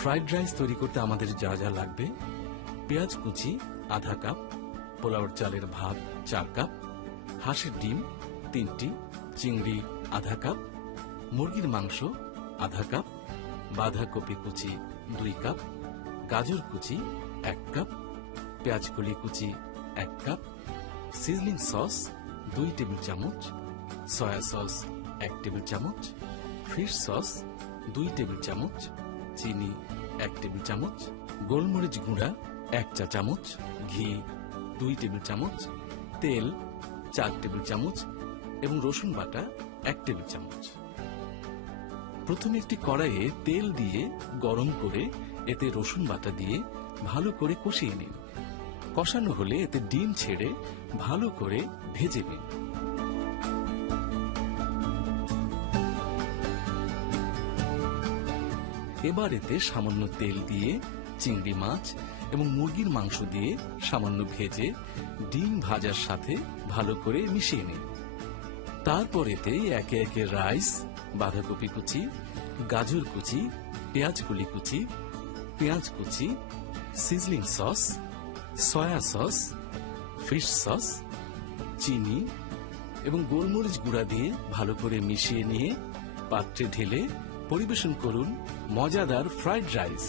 Fried rice তৈরি করতে আমাদের যা যা লাগবে: পেঁয়াজ কুচি আধা কাপ, পোলাওর চালের ভাত 4 কাপ, হাঁসের ডিম 3টি, চিংড়ি আধা কাপ, মুরগির মাংস আধা কাপ, বাঁধাকপি কুচি 2 কাপ, গাজর কুচি 1 কাপ, পেঁয়াজ কলি কুচি 1 কাপ, সিজলিং সস 2 টেবিল চামচ, সয়া সস 1 টেবিল চামচ, ফিশ সস 2 টেবিল চামচ, চিনি 1 টেবিল চামচ, গোলমরিচ গুঁড়া 1 চা চামচ, ঘি 2 টেবিল চামচ, তেল 4 টেবিল চামচ এবং রসুন বাটা 1 টেবিল চামচ। প্রথমে একটি কড়াইয়ে তেল দিয়ে গরম করে এতে রসুন বাটা দিয়ে ভালো করে কষিয়ে নিন। কষানো হলে এতে ডিম ছেড়ে ভালো করে ভেজে নিন। এবার এতে সামান্য তেল দিয়ে চিংড়ি মাছ এবং মুরগির মাংস দিয়ে সামান্য ভেজে ডিম ভাজার সাথে ভালো করে মিশিয়ে নিন। তারপর এতে একে একে রাইস, বাঁধাকপি কুচি, গাজর কুচি, পেঁয়াজ কলি কুচি, পেঁয়াজ কুচি, sizzling sauce, soya sauce, fish sauce, চিনি এবং গোলমরিচ গুঁড়া দিয়ে ভালো করে মিশিয়ে নিয়ে পাত্রে ঢেলে পরিবেশন করুন মজাদার ফ্রাইড রাইস।